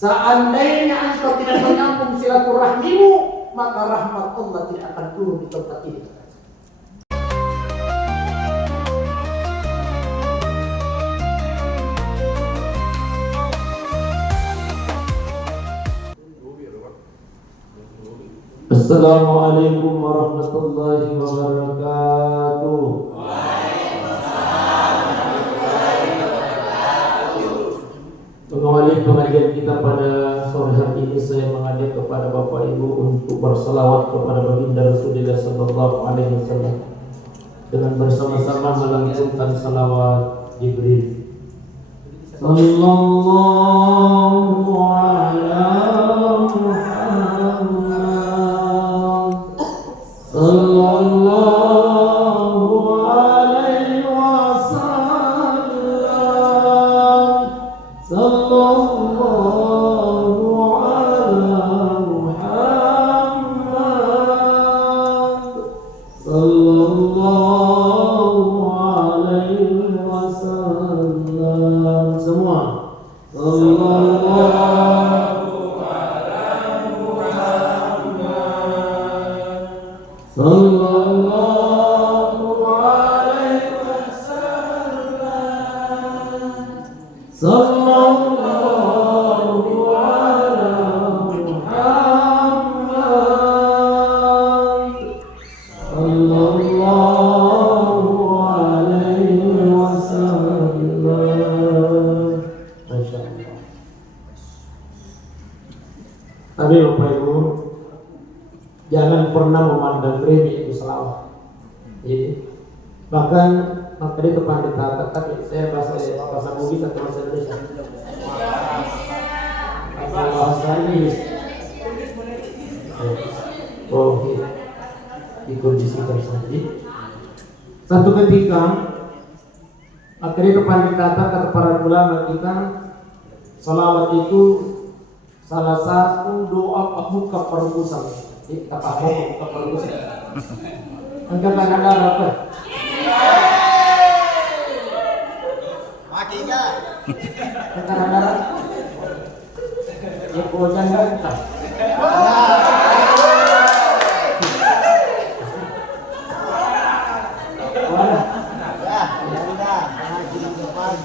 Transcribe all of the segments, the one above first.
Seandainya engkau tidak menyambung silaturahmimu, maka rahmat Allah tidak akan turun di tempat ini. Assalamualaikum warahmatullahi wabarakatuh. Mengawali pengajian kita pada sore hari ini, saya mengajak kepada Bapak Ibu untuk berselawat kepada baginda Rasulullah sallallahu alaihi wasallam dengan bersama-sama melantunkan salawat Jibril. Sallallahu ala Muhammad sallallahu alaihi wasallam sallallahu ala Muhammad sallallahu alaihi wasallam. Semua sallallahu ala Muhammad sallallahu alaihi wasallam sallallahu ala Muhammad sallallahu alaihi wasallam. Masya Allah. Tapi Bapak Ibu, jangan pernah memandang remeh itu selawat. Bahkan materi itu pandai tapi saya bahasa Bugis atau bahasa Indonesia. Bahasa Inggris. Oh, dikondisikan saja. Satu ketika materi itu pandai kata para ulama kita, salawat itu salah satu doa pembuka permusuhan. Apa pembuka permusuhan? Angkat tangan apa? Maki enggak? Kadang-kadang ya bojan kan.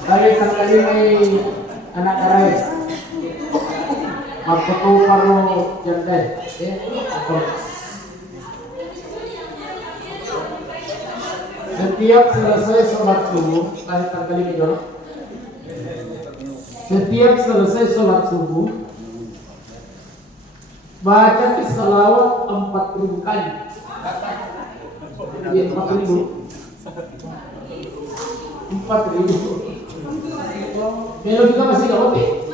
Kali kali ini anak karai. Aku tuh baru jendel. Setiap selesai sholat subuh, kali ini dulu. Setiap selesai sholat subuh, baca selawat 4.000 kali. Iya, 4.000. 4.000. Kalau kita masih nggak oke.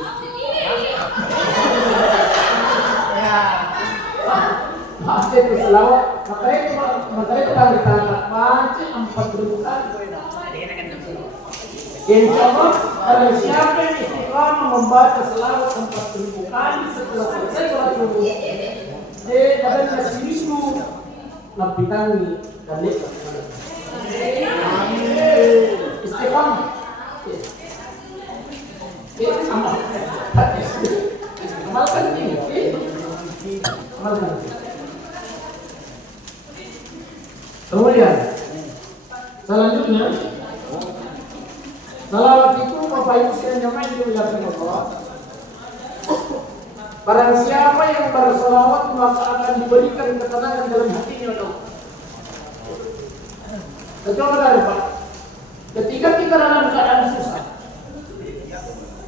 Pasti itu selawat. Makanya itu kali baca 4.000 kali. Insya Allah, kalau siapa yang istiqamah membaca selawat 4.000 kali setelah selesai sholat subuh, dapat kasih minggu lebih tinggi dan lepas. Istiqamah. Amalkan ini. Amalkan. Kemudian selanjutnya, salawat itu Bapak Ibu sekalian yang dimuliakan Allah. Barang siapa yang bersalawat maka akan diberikan ketenangan dalam hatinya Allah. Coba dari Pak, ketika kita dalam keadaan susah,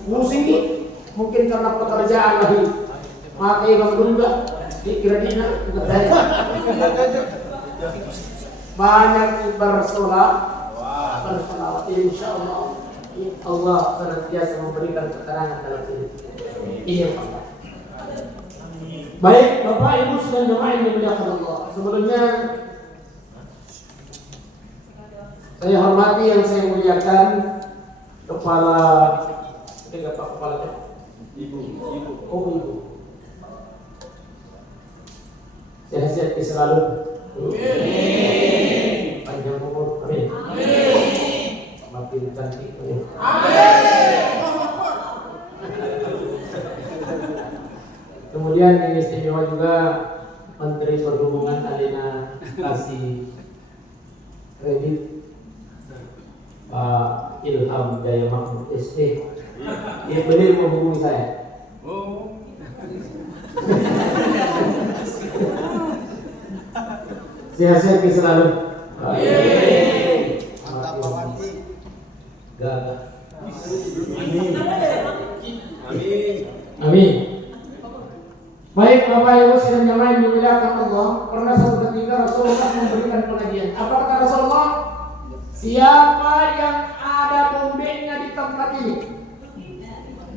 musik mungkin karena pekerjaan lagi, maka yang berubah dikira-kira banyak bersolawat, insya Allah Allah senantiasa memberikan keterangan dalam hidup. Iya Pak. Baik Bapak Ibu dan jemaah yang dimuliakan Allah. Sebelumnya saya hormati yang saya muliakan kepala kepalanya Ibu. Oh Ibu. Sehat-sehat selalu. Amin. Panjang umur. Amin. Amin. Makin cantik. Amin. Amin. Kemudian yang istimewa juga Menteri Perhubungan Alina kasih kredit Pak Ilham Jaya Mahmud SD. Dia benar menghubungi saya. Sehat-sehat selalu. Mantap Pak Wati. Gagah. Amin. Amin. Baik Bapak Ibu sidang jamaah yang dimuliakan Allah, pernah suatu ketika Rasulullah memberikan pengajian. Apa kata Rasulullah? Siapa yang ada bombenya di tempat ini?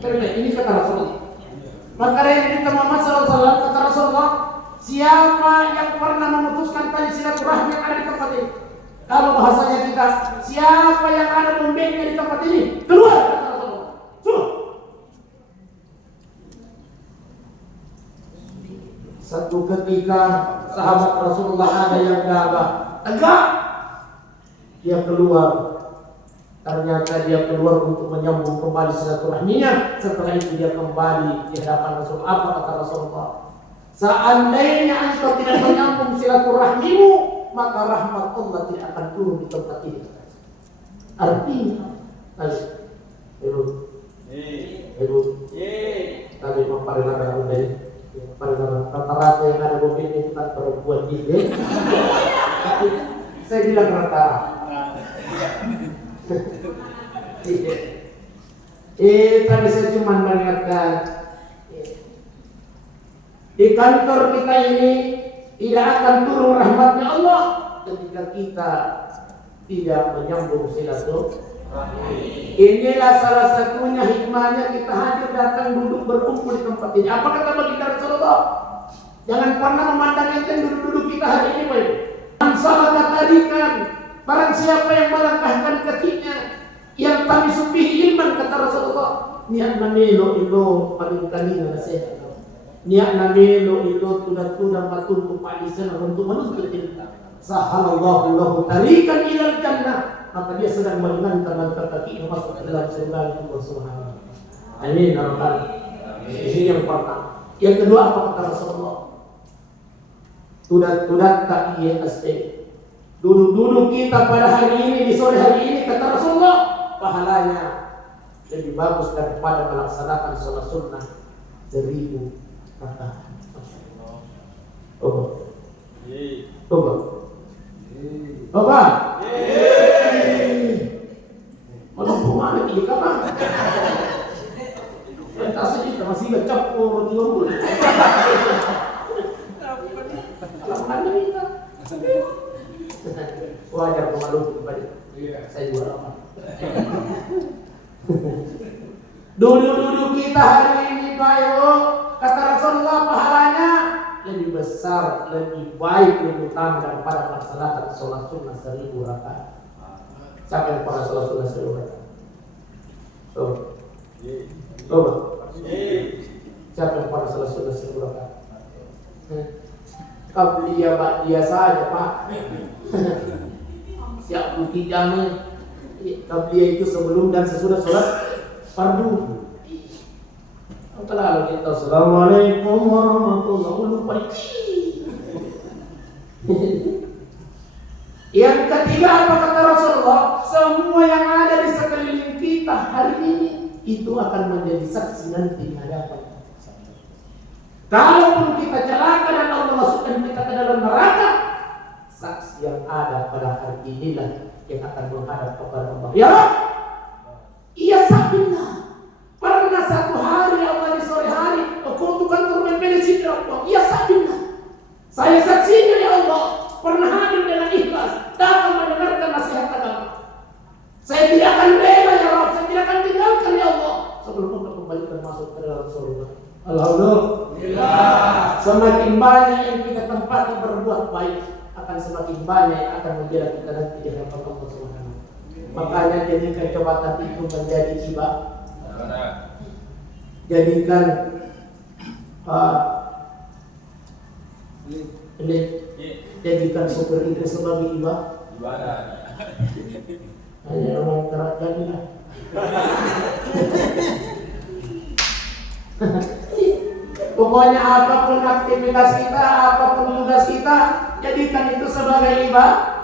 Ini kata Rasulullah. Maka dari Nabi Muhammad SAW kata Rasulullah, siapa yang pernah memutuskan tali silaturahmi yang ada di tempat ini? Kalau bahasanya kita, siapa yang ada bombenya di tempat ini? Keluar kata Rasulullah. Suruh. Satu ketika sahabat Rasulullah ada yang gagah, tegak. Dia keluar. Ternyata dia keluar untuk menyambung kembali silaturahminya. Setelah itu dia kembali di hadapan Rasul. Apa kata Rasulullah? Seandainya engkau tidak menyambung silaturahmimu, maka rahmat Allah tidak akan turun di tempat ini. Artinya, ibu, tadi memperdengarkan dari rata-rata yang ada mobil itu kan perempuan juga. Saya bilang rata-rata. Tadi saya cuma mengingatkan di kantor kita ini tidak akan turun rahmatnya Allah ketika kita tidak menyambung silaturahmi. Inilah salah satunya hikmahnya kita hadir datang duduk berkumpul di tempat ini. Apa kata baginda Rasulullah? Jangan pernah memandang enteng duduk-duduk kita hari ini, Pak. Salah tadikan barang siapa yang melangkahkan kakinya yang kami supihi ilman kata Rasulullah. Niat namelo ilo paling kanina nasihat. Niat namelo ilo tudah-tudah matuntu palisan untuk menuntut ilmu. Sahalallahu lahu tarikan ilal jannah. Maka dia sedang meringankan langkah kaki masuk ke dalam surga Allah Subhanahu wa taala. Amin ya rabbal alamin. Ini yang pertama. Yang kedua apa kata Rasulullah? Tudah tak iya asli. Duduk-duduk kita pada hari ini di sore hari ini kata Rasulullah pahalanya lebih bagus daripada melaksanakan sholat sunnah 1000 rakaat. Coba. Kalau mana ini kapan? Pentas ini masih ngecap dulu. Mana kita? Wajar pemalu kepada saya juga lama. Duduk-duduk kita hari ini Pak Ibu, kata Rasulullah pahalanya lebih besar, lebih baik, lebih utama daripada melaksanakan sholat sunnah 1000 rakaat. Siapa yang pada sholat sunnah 1000 rakaat? Coba. Siapa yang pada sholat sunnah 1000 rakaat? Qabliyah ba'diyah saja Pak. Siap bukti jamin. Qabliyah itu sebelum dan sesudah sholat fardu. Kalau kita Assalamualaikum warahmatullahi wabarakatuh. Yang ketiga apa kata Rasulullah? Semua yang ada di sekeliling kita hari ini itu akan menjadi saksi nanti di hadapan. Kalaupun kita celaka dan Allah masukkan kita ke dalam neraka, saksi yang ada pada hari inilah yang akan menghadap kepada Allah. Ya, iya sabina. Pernah satu hari Allah di sore hari, aku tukang turun bensin Allah. Iya sabina. Saya saksinya ya Allah. Pernah hadir dengan ikhlas, datang mendengarkan nasihat agama. Saya tidak akan rela ya Rabb, saya tidak akan tinggalkan ya Allah sebelum engkau kembalikan masuk ke dalam surga. Alhamdulillah. Semakin banyak yang kita tempati berbuat baik, akan semakin banyak yang akan menjadi kita nanti di hadapan Allah Subhanahu. Makanya jadikan jabatan itu menjadi ibadah. Jadikan jadikan super itu sebagai ibadah. Hanya orang kerajaan lah. Pokoknya apapun aktivitas kita, apapun tugas kita, jadikan itu sebagai ibadah.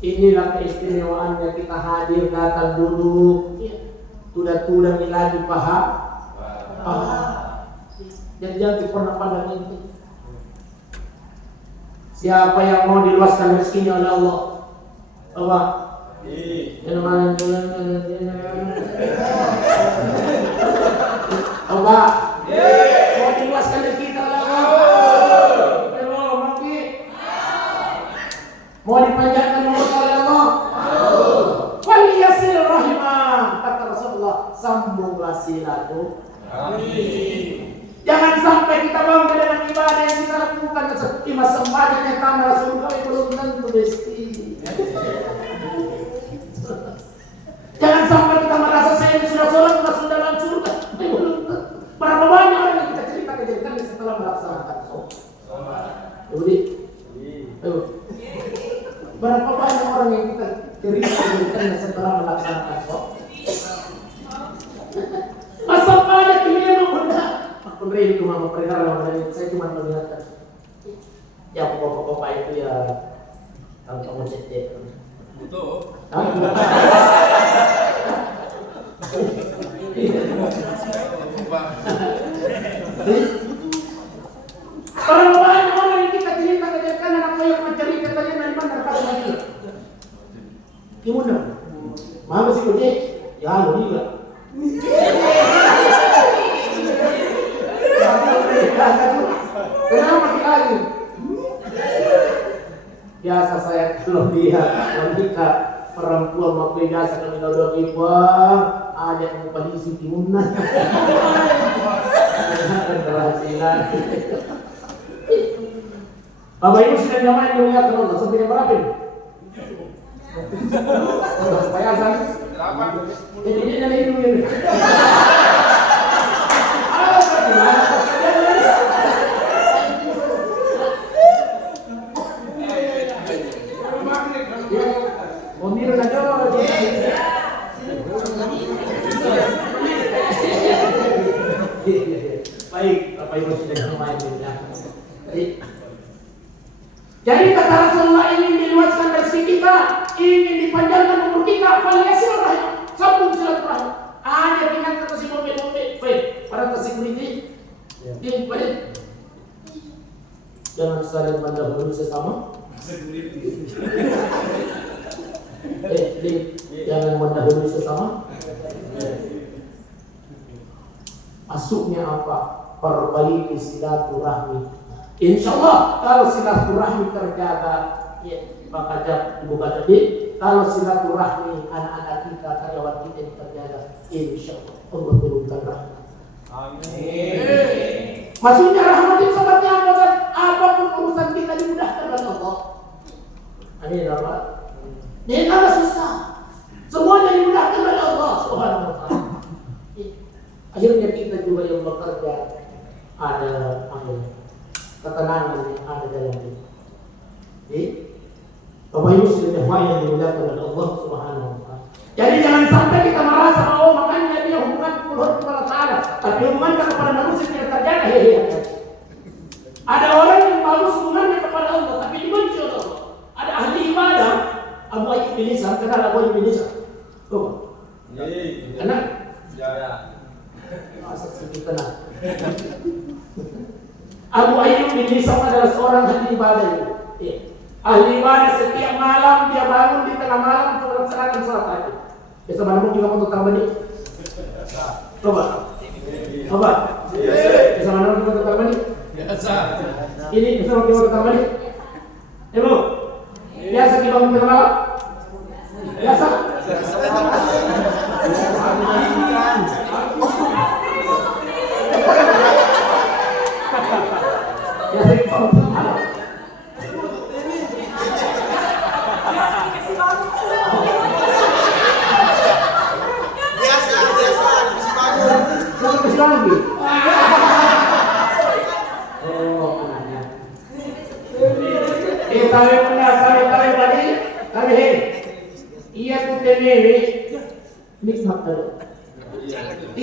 Inilah keistimewaannya kita hadir, datang duduk, tudah-tudah ini lagi paham. Jadi jangan pernah pandang itu. Siapa yang mau diluaskan rezekinya oleh Allah? Apa? Apa? Mau diluaskan rezeki kita oleh Allah? Mau dipanjangkan umur oleh Allah? Falyasil rahimah, kata Rasulullah, sambunglah silaturahmi. Amin. Jangan sampai kita bangga dengan ibadah yang kita lakukan. Mas sembahnya tanah surga belum tentu besti. Jangan sampai kita merasa saya sudah sholat, sudah dalam surga. Berapa banyak orang yang kita cerita kejadian setelah melaksanakan sholat? Ayo. Berapa banyak orang yang kita cerita kejadian setelah melaksanakan sholat? Masa pada ini memang benar. Aku beri cuma memperkenalkan dari saya cuma melihatkan. Ya pokok-pokok itu ya kalau kamu cek betul. Orang lain orang yang kita cerita kejadian anak saya mencerita tadi dari mana kalau lagi. Gimana? Mana sih kau ya lu juga. Kenapa lagi? Biasa saya kalau lihat wanita perempuan mau biasa kami udah kibar ada yang mau isi timunan. Keberhasilan. Bapak Ibu sudah nyaman dilihat kalau sampai berapa ini? Supaya asal. Berapa? Ini ada ini. Baik, Bapak Ibu sudah lumayan ya. Jadi kata Rasulullah ingin diluaskan rezeki kita, ingin dipanjangkan umur kita, falyasil rahim, sambung silaturahim. Ada dengan kata si mobil, baik, para security, baik. Jangan saling mendahului sesama. Jangan mendahului sesama. Masuknya apa? Perbaiki silaturahmi. Insya Allah kalau silaturahmi terjaga, ya, maka bukan jadi. Kalau silaturahmi anak-anak kita, karyawan kita yang terjaga, insya Allah turunkan rahmat. Amin. Maksudnya rahmat itu seperti apa? Apapun urusan kita dimudahkan oleh Allah. Amin. Allah. Ini ada susah. Semuanya dimudahkan oleh Allah Subhanahu wa taala. Akhirnya kita juga yang bekerja ada ketenangan yang ada dalam diri. Jadi, Bapak Ibu sudah yang dimuliakan oleh Allah Subhanahu wa taala. Jadi jangan sampai kita merasa makanya dia hubungan kepada Ta'ala, tapi hubungan kepada manusia tidak terjaga. Ada orang yang bagus hubungannya kepada Allah, tapi dibenci oleh Allah. Ada ahli ibadah, Abu Ayyub bin Hisam, kenal Abu Ayyub bin Hisam? Kenal? Ya. Asal sedikit tenang. Abu Ayyub bin Hisam adalah seorang ahli ibadah. Ahli ibadah setiap malam dia bangun di tengah malam untuk melaksanakan sholat tahajud. Biasa mana juga untuk tambah nih? Coba. Biasa mana juga untuk tambah nih? Ini bisa untuk tambah nih? Ibu, biasa kita bangun tengah malam? Biasa.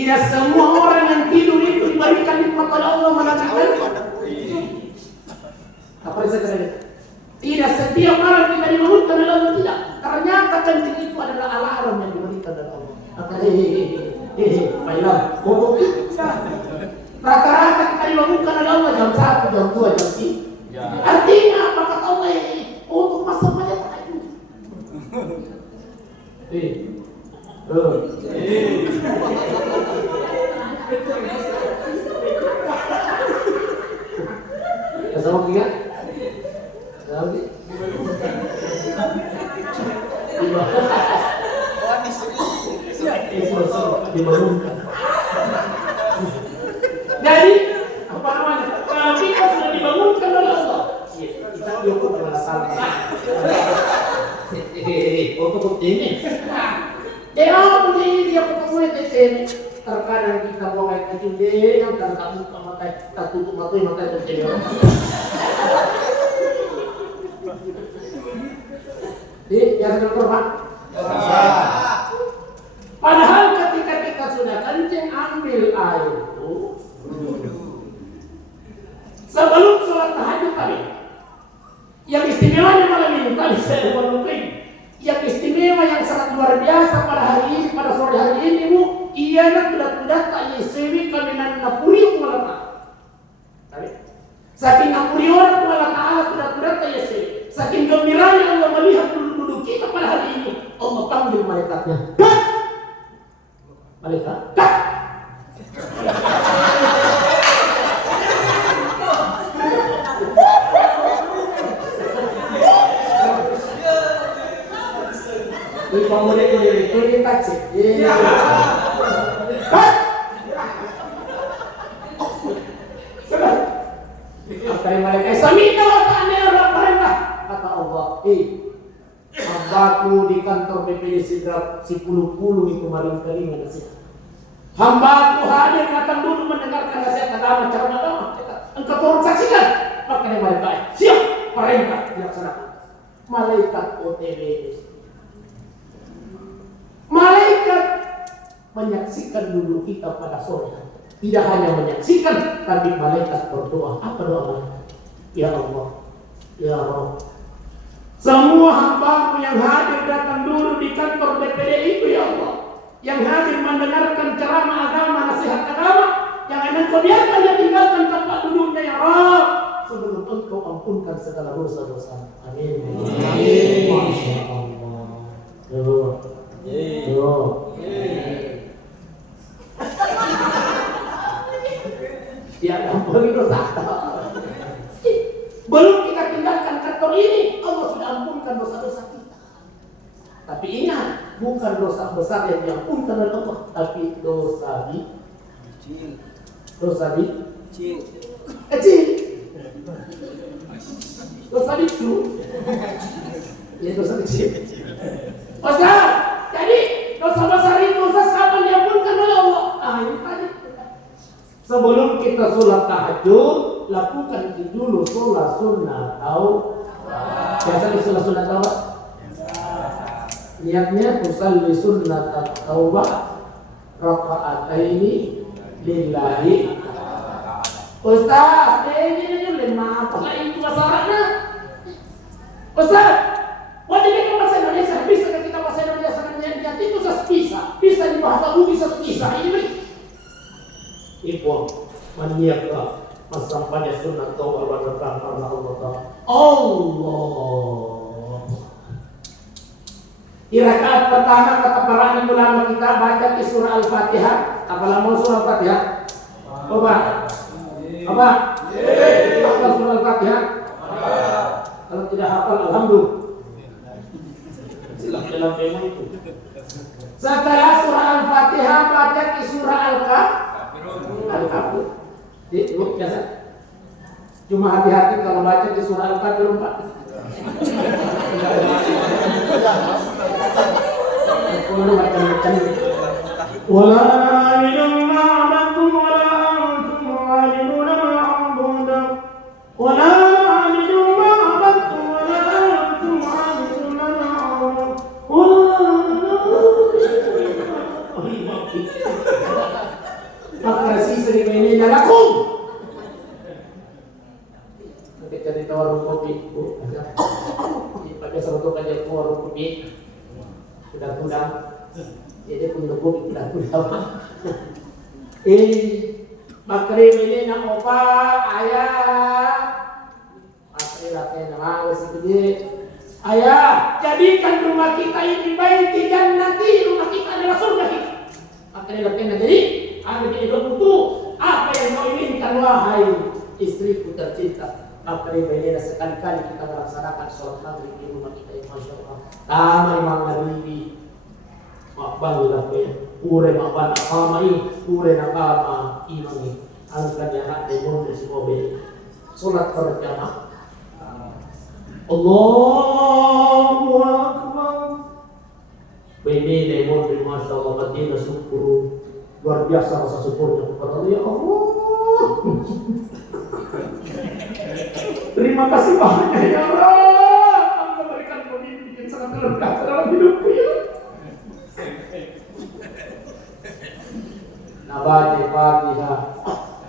Tidak semua orang yang tidur itu diberikan nikmat oleh Allah melanjutkan. Apa yang saya katakan? Tidak setiap malam kita dibangunkan oleh Allah, tidak. Ternyata kencing itu adalah alarm yang diberikan oleh Allah. Maka baiklah, untuk kita rata-rata kita dibangunkan oleh Allah jam 1, jam 2, jam 3. Artinya apa kata Allah? Untuk masa pada tahajud. Sama tiga? Sama dibangunkan. Jadi apa namanya? Kalau kita sudah dibangunkan oleh Allah, kita diukur dengan salah. Untuk ini. Dia begini dia ketemu ini. Terkadang kita mau kayak kecil deh, yang tak buka mata, tak tutup mata terjadi. Yang kedua, padahal ketika kita sudah kencing ambil air itu sebelum sholat tahajud tadi. Yang istimewanya malam ini tadi saya ulang-ulang. Yang istimewa yang sangat luar biasa pada hari ini, pada sore hari ini, Bu, ialah budak-budak tak yesewi kaminan napuri kumalata. Saking napuri orang kumalata Allah budak-budak tak yesewi. Saking gembiranya Allah melihat duduk kita pada hari ini, Allah panggil malaikatnya. Kat! Malaikat, kat! Ini pemulai ini taksi. Kat! Kata malaikat, "Samina wa ta'ala perintah." Kata Allah, hambaku di kantor BPD Sidrap si puluh itu maling-maling nasihat. Hambaku hadir datang dulu mendengarkan nasihat agama cara. Engkau turun saksikan. Maka dia malaikat, siap perintah dilaksanakan. Malaikat OTW. Malaikat menyaksikan dulu kita pada sore. Tidak hanya menyaksikan, tapi malaikat berdoa. Apa doa malaikat? Ya Allah, ya Allah, semua hamba-Mu yang hadir datang dulu di kantor DPD itu, ya Allah, yang hadir mendengarkan ceramah agama, nasihat agama, jangan Engkau biarkan dia tinggalkan tempat duduknya, ya Allah, sebelum Engkau ampunkan segala dosa-dosa. Amin. Amin. Masya Allah. Ya ampun dosa. Belum kita tinggalkan kantor ini, Allah sudah ampunkan dosa-dosa kita. Tapi ingat, bukan dosa besar yang diampunkan oleh Allah, tapi dosa kecil. Dosa itu. Ya dosa kecil. Besar. Jadi dosa besar itu kapan diampunkan oleh Allah? Ini tadi. Sebelum kita sholat tahajud, lakukan dulu sholat sunnah tahu. Biasa di sholat sunnah tahu. Niatnya usalli sunnah taubah raka'ataini lillahi. Ustaz, ini lima apa itu masalahnya? Ustaz, wajib kita bahasa Indonesia bisa kita bahasa Indonesia niat itu bisa di bahasa Bugis bisa ini. Ibu menyiapkan masampanya sunnah taubat berkah karena Allah. Di rakaat pertama kata para ulama kita baca di surah Al-Fatihah. Apa lama surah Al-Fatihah? Apa? Hafal surah Al-Fatihah? Kalau tidak hafal, alhamdulillah. Silap dalam ilmu itu. Setelah surah Al-Fatihah baca di surah Al-Kafirun. Biasa. Cuma hati-hati kalau baca di surah Al-Kafirun, Pak. Wala minum ma'abatum wala antum ma'aliduna ma'abuda. Wala minum ma'abatum wala antum ma'aliduna ma'abuda. Maka sisa di ini nalakong. Ketika ditawar kopi, bu, pada saat itu kan dia keluar kopi, kudang-kudang, jadi pun kopi kudang-kudang. Makrim ini nak opa ayah, makrim laki nama segede. Ayah, jadikan rumah kita ini baiti jannati, rumah kita adalah surga kita. Makrim laki nama jadi, ada jadi bermutu. Apa yang kau inginkan wahai istriku tercinta? Makrim ini sekali-kali kita melaksanakan sholat maghrib di rumah kita ini, masya Allah. Kama imam Nabi, makbal laki. Ure mapana kama ini, ure nakama imami. Angkat jahat dari mobil si mobil. Solat berjamaah. Allahu Akbar. Ini dari mobil, masya Allah, Madinah syukur. Luar biasa rasa syukurnya kepada Allah. Ya Allah. Terima kasih banyak ya Allah. Anda berikan pemimpin yang sangat lengkap dalam hidupku ya. Nabaji Fatihah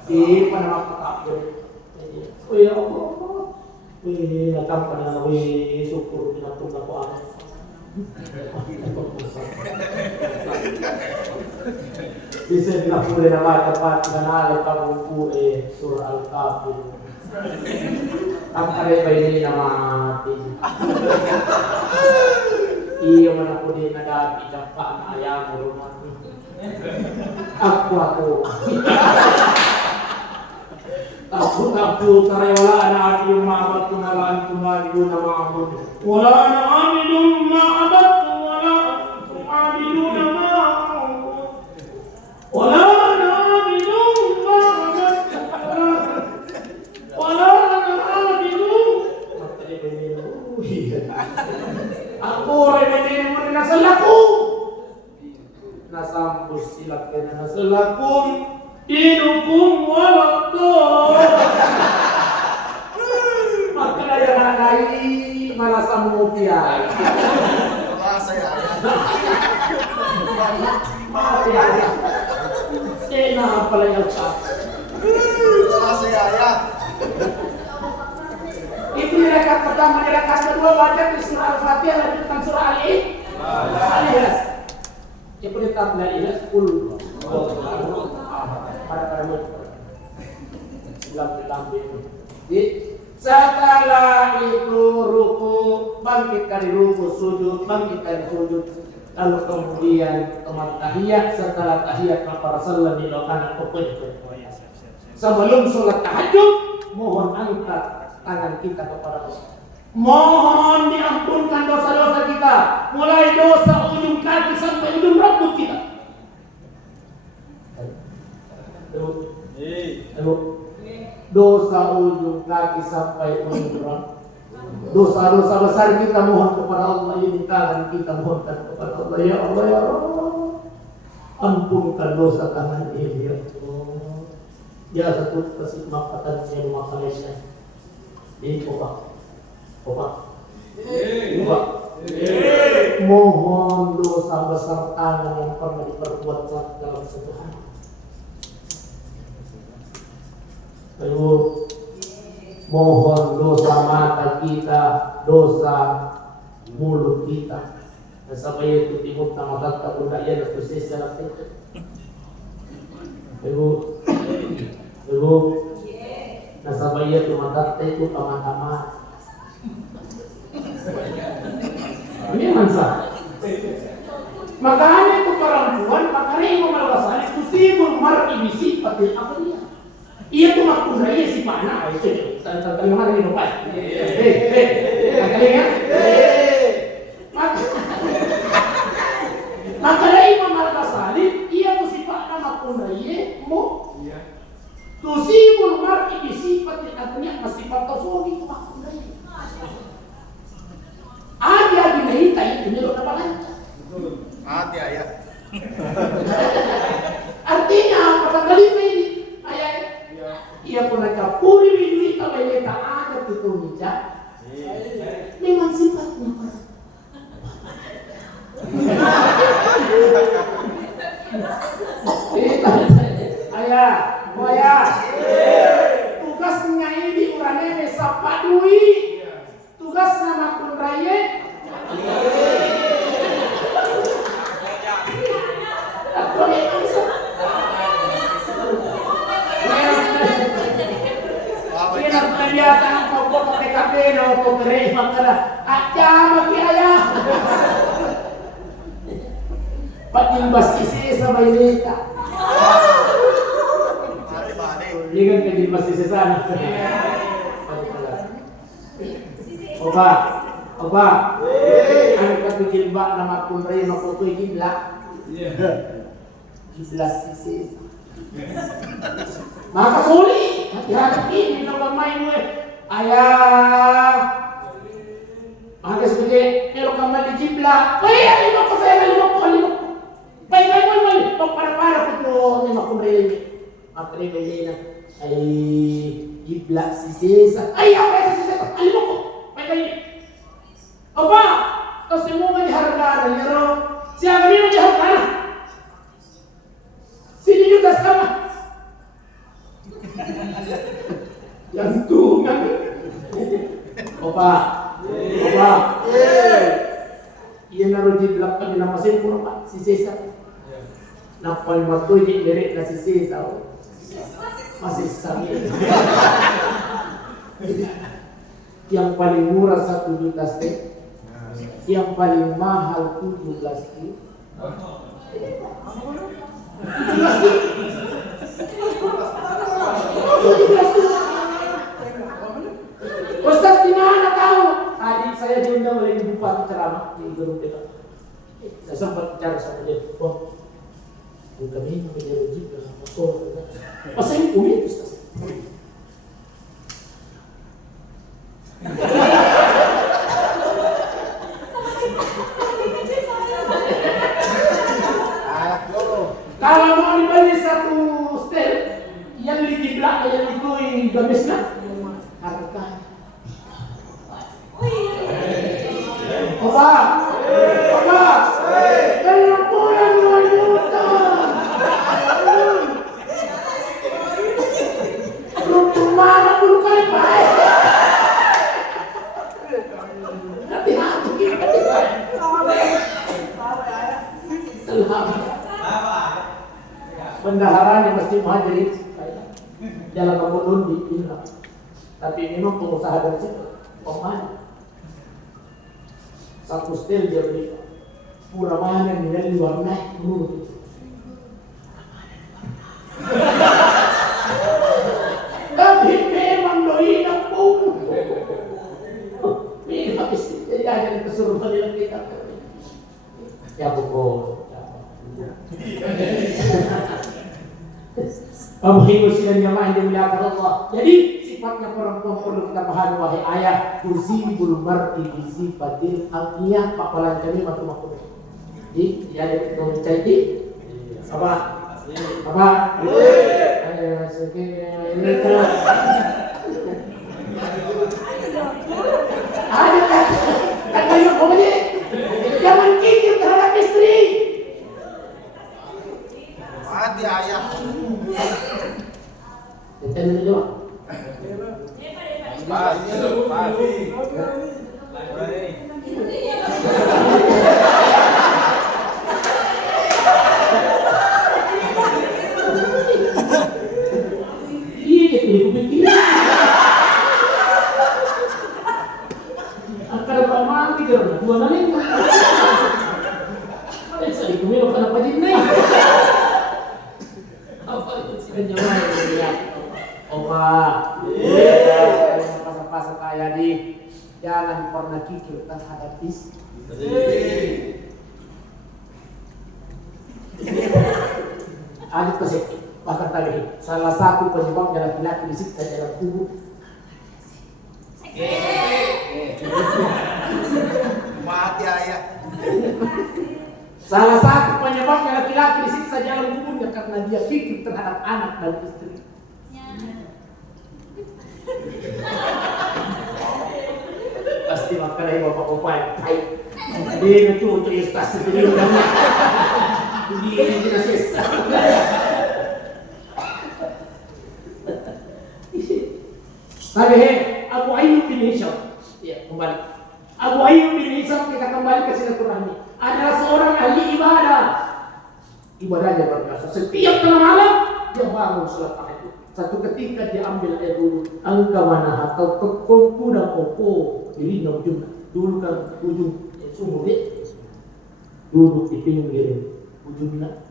di panama takbir. Oh ya Allah. Nakampan na syukur pinatong na po ano. Bisa pinapuli na dapat ganale pagpupu surah Al-Kafir. Ang kare ini mati. Iya man ako din nadapi dapat na ayam rumah. Aku Takut karewala ana abidum ma'abattum wala antum abiduna ma'abud wala ana abidum ma'abattum wala antum abiduna ma'abud wala ana abidum ma'abattum wala ana abidum. Aku remene mo nasalaku nasampus silap kena nasalakum dinukum walakto. Maka yang lain malah samutian. Saya. Enak pala yang sah. Saya ya. Itu di rakaat pertama, di rakaat kedua baca di surah Al-Fatihah lanjutkan surah Al-Ikhlas. Itu ditambah Al-Ikhlas 10. Setelah itu ruku, bangkit dari ruku, sujud, bangkit dari sujud, lalu kemudian teman tahiyat. Setelah tahiyat maka Rasulullah dilakukan pokoknya. Sebelum sholat tahajud, mohon angkat tangan kita kepada Allah. Mohon diampunkan dosa-dosa kita, mulai dosa ujung kaki sampai ujung rambut kita. Dosa ujung kaki sampai ujung rambut. Dosa-dosa besar kita mohon kepada Allah. Ini tangan kita mohonkan kepada Allah. Ya Allah, ya Allah, ampunkan dosa tangan ini ya Allah. Ya satu kasih makatan yang makalesnya. Ini obat. Mohon dosa besar tangan yang pernah diperbuat dalam satu hari. Lalu mohon dosa mata kita, dosa mulut kita. Sampai itu timur sama kata bunda ya dan proses dalam itu. Lalu nasabah itu mata itu sama-sama. Ini mansa. Makanya itu perempuan, makanya Imam Al-Ghazali itu sibuk mar'i bisifatil aqliyah. Ia tuh makna dia si mana itu. Tengah-tengah ini lupa. Makanya makanya Imam Al-Ghazali ia tuh sifatnya makna dia mu. Tusibul mar'i bisifatil aqliyah, sifat tasawuf itu makna dia. Ada dinahita itu nyelok apa lancar. Mati ayat. Artinya apa kalimat ini? Ayat. Ia pun nak puri duit tak boleh tak ada itu mijak. Memang sifatnya. Ayat ya. Oh ya. Tugasnya ini urane sapa dui. Tugas nama kun raye. Kira kebiasaan pokok PKP no pokere makara aja maki ayah. Pating basisi sa Maynila. Ini kan kejil basisi sana. Oba. Ano ka jilba na makunray makutoy jibla. Jibla sisi. Makasuli. Hati-hati minum pemain gue. Ayah. Maka seperti kalau kamu di jibla. Oh iya 5 ko saya 5 ko. Baik. Para ko 5 ko rin. Apre bayi na ay jibla sisi. Ay apa sisi? 5 ko. Baik. Apa? Kau semua dihargai ya roh. Siapa yang dihargai? Sini juga sama. Jantungan. Opa. Iya naruh di belakang di nama saya pun Pak, si Sesa. Napal waktu ini derek nasi Sesa. Masih sakit. Yang paling murah 1 juta stek. Yang paling mahal 17 juta. Ustaz di mana tahu? Adik saya diundang oleh Ibu Bupati ceramah di gedung kita. Saya sempat bicara sama dia. Oh, kami menjadi juga. Oh, masa ini kulit Ustaz? Kalau mau dibeli 1 stel yang di belakang yang itu gamisnya harga. Opa, kalau pulang 2 juta. Rumah anak dulu kali baik. Hati-hati kita. Selamat. Bendaharaan di Masjid Muhajirin dalam pembunuh di Indonesia. Tapi memang pengusaha dari situ pemain 1 stel dia beli pura mana nilai warna dulu. Tapi memang doi nampung. Ini habis jadi ada kesurupan yang kita. Ya pokok. Amhimu silan jamaah yang dimuliakan Allah. Jadi sifatnya perempuan perlu kita pahami wahai ayah. Tuzibul mar'i bi sifatil aqiyah papalan kami matu. Jadi ya ada mencaci. Apa? Ayo sekali ini kan. Ayo pokoknya jangan kikir terhadap istri. Mati ayah. Kita dulu. Iya gitu kupikir. Akar paman tiga dua nali. Saya kumilo kana pajin nih. Apa itu penyamaran ya? Opa. Pas-pas kayak di jangan pernah kikir terhadap istri. Ada pesek bahkan tadi salah satu penyebab laki-laki disiksa dalam kubur. Mati ayah. Salah satu penyebabnya laki-laki disiksa dalam kuburnya karena dia fikir terhadap anak dan istri. Pasti makan bapak-bapak yang baik. Dia itu untuk istri itu dia. Ini tidak sisa. Sabi Abu Ayyub bin Hisham, ya kembali. Abu Ayyub bin Hisham, kita kembali ke silaturahmi, adalah seorang ahli ibadah. Ibadahnya berbiasa. Setiap tengah malam dia bangun salat tahajud. Satu ketika dia ambil air dulu, angka mana atau kekongku dan kongko jadi ujung dulu kan ujung sumur dia duduk di pinggir ujungnya.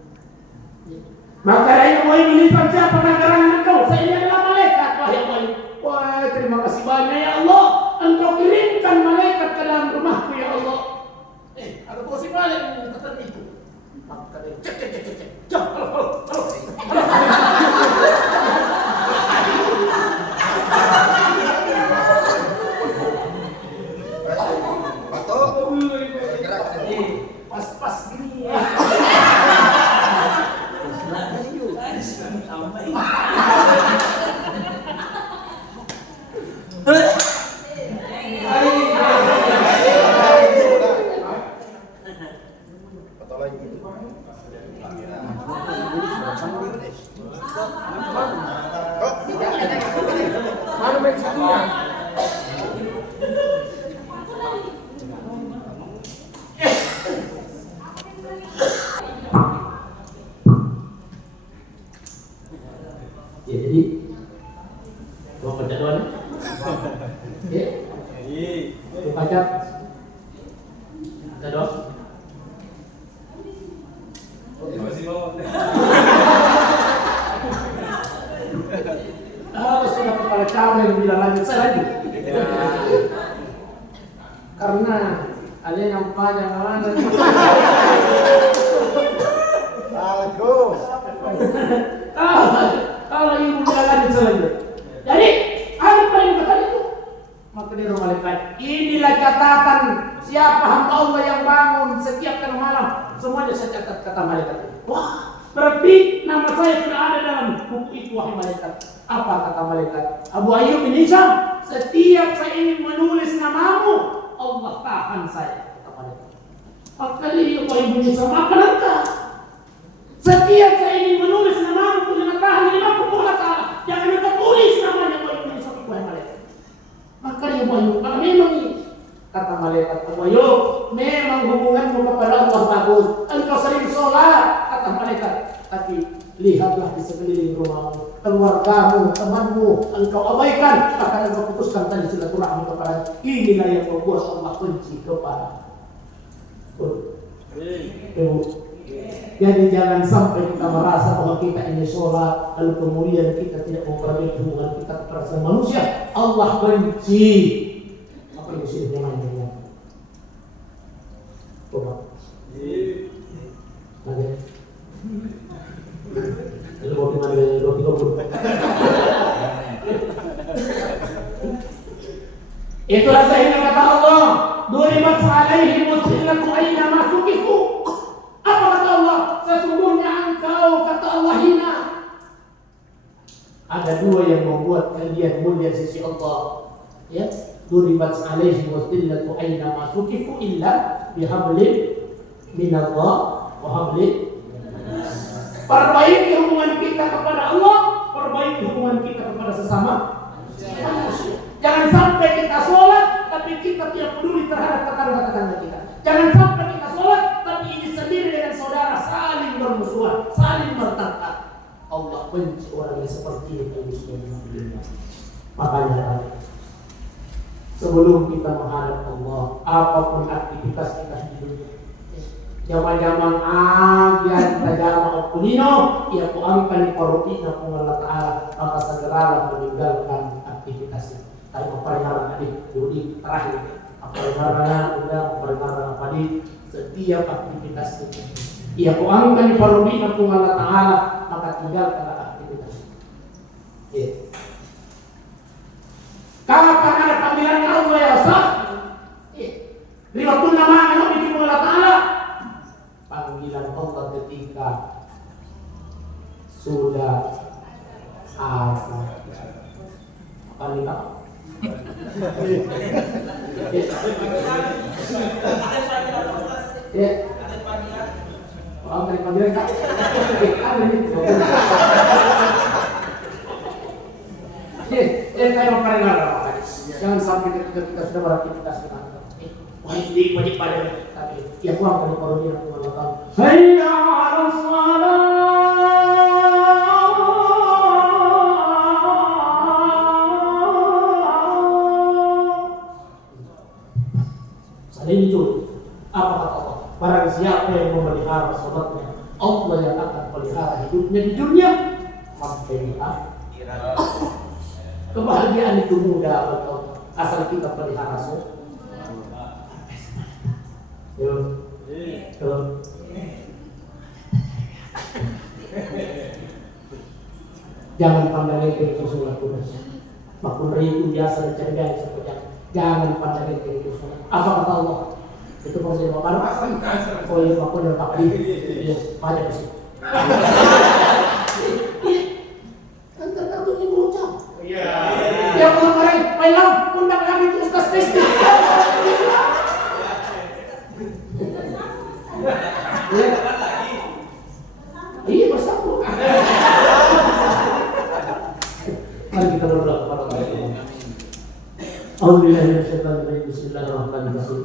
Maka Abu Ayyub bin Hisham, siapa gerangan engkau? Saya ini adalah malaikat. Wahai Abu Ayyub, wah terima kasih banyak ya Allah, engkau kirimkan malaikat ke dalam rumahku ya Allah. Ada posisi balik kata itu. Maka dia cek. Pas gini ya. Ya, jadi mau baca doa nih? Ya, baca. Baca doa. Sudah kepala kamu yang bilang lanjut saya lagi. Karena ada yang panjang mana? Kalau ibu bilang lanjut saya lanjut. Jadi apa yang kata itu? Maka dia malaikat. Inilah catatan siapa hamba Allah yang bangun setiap tengah malam. Semuanya saya catat kata malaikat. Wah, berarti nama saya sudah ada dalam buku itu wahai malaikat. Apa kata malaikat? Abu Ayyub bin Hisham, setiap saya ingin menulis namamu, Allah tahan saya. Kata malaikat. Maka dia Abu Ayyub bin Hisham, apa nanti? Setiap saya ingin menulis namamu, dengan tahan lima Allah Ta'ala. Jangan lupa tulis namanya Abu Ayyub bin Hisham, wahai malaikat. Maka dia Abu Ayyub, memang ini. Kata malaikat, Abu Ayyub, memang hubunganmu kepada Allah bagus. Engkau sering sholat, kata malaikat. Tapi lihatlah di sekeliling rumahmu, keluargamu, temanmu, engkau abaikan. Maka engkau putuskan tadi silaturahmi kepada. Inilah yang membuat Allah benci kepada. Jadi jangan sampai kita merasa bahwa kita ini sholat, lalu kemudian kita tidak memperbaiki hubungan kita kepada manusia. Allah benci. Apa itu sih namanya? Coba. Lagi. Itu roti mana? Roti gabung. Itulah sehingga kata Allah, duribat alaihim musillatu aina ma suqifu. Apa kata Allah? Sesungguhnya engkau, kata Allah, hina. Ada dua yang membuat kalian mulia di sisi Allah. Ya, duribat alaihim musillatu aina ma suqifu illa bihablin minallah wa hablin. Perbaiki hubungan kita kepada Allah, perbaiki hubungan kita kepada sesama manusia. Jangan sampai kita sholat, tapi kita tidak peduli terhadap tetangga-tetangga kita. Jangan sampai kita sholat, tapi ini sendiri dengan saudara saling bermusuhan, saling bertengkar. Allah benci orang yang seperti itu. Makanya sebelum kita menghadap Allah, apapun aktivitas kita di dunia, Jama-jama agian tajama okulino, ia kuangkan korutina pun Allah Ta'ala, maka segeralah meninggalkan aktivitasnya. Tapi memperhatikan adik, Yudi terakhir, memperhatikan apa di setiap aktivitas itu. Ia kuangkan korutina pun Allah Ta'ala, maka tinggalkan aktivitasnya. Kapan ada panggilannya Allah ya Ustaz? Lima pun nama anak bikin Allah Ta'ala. Panggilan Allah ketika sudah ada apa nih Pak? Ya. Orang dari panggilan Kak. Ada nih. Saya mau pernah kita sudah beraktivitas dengan wajib pada tapi ya uang kalau kalau dia mengatakan hayya 'alas salat itu apa kata Allah? Barang siapa yang memelihara salatnya, Allah yang akan pelihara hidupnya di dunia sampai di akhirat. Kebahagiaan itu mudah betul asal kita pelihara salat. Jangan pandang itu sholat kudus. Makun itu biasa dicari seperti jangan pandang itu sholat. Apa kata Allah? Itu proses makan. Oh iya, makun yang tak iya, banyak sih. Kan tergantung bocah. Iya. Yang kemarin, malam undang kami itu Ustaz Kristi. Iya bersatu. Mari kita berdoa kepada Allah. Alhamdulillahirobbilalamin. Bismillahirrahmanirrahim.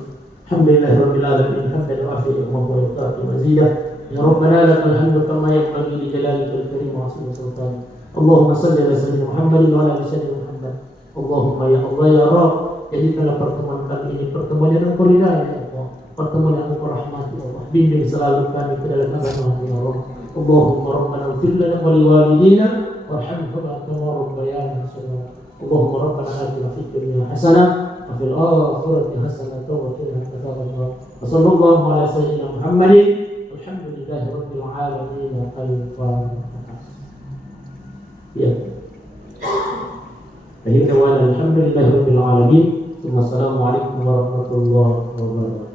Alhamdulillahirabbil alamin. Hamdan wafiyan wa barakatuh mazidah. Ya Rabbana lakal hamdu kama yanbaghi li jalalika al-karim wa 'azimi sultanik. Allahumma shalli ala sayyidina Muhammadin wa ala ali sayyidina Muhammad. Allahumma ya Allah ya Rabb, jadikanlah pertemuan kali ini pertemuan yang Engkau ridhai ya Allah, pertemuan yang Engkau rahmati ya Allah. Bimbing selalu kami ke dalam agama ya Allah. Allahumma rabbana ighfir lana wa liwalidina warhamhuma kama rabbayana shaghira. Allahumma rabbana atina fid dunya hasanah wa fil akhirati hasanah wa qina adzabannar. Wa sallallahu ala sayyidina Muhammadin walhamdulillahi rabbil alamin. Al-Fatihah. Ya. Alhamdulillahirabbil alamin. Wassalamualaikum warahmatullahi wabarakatuh.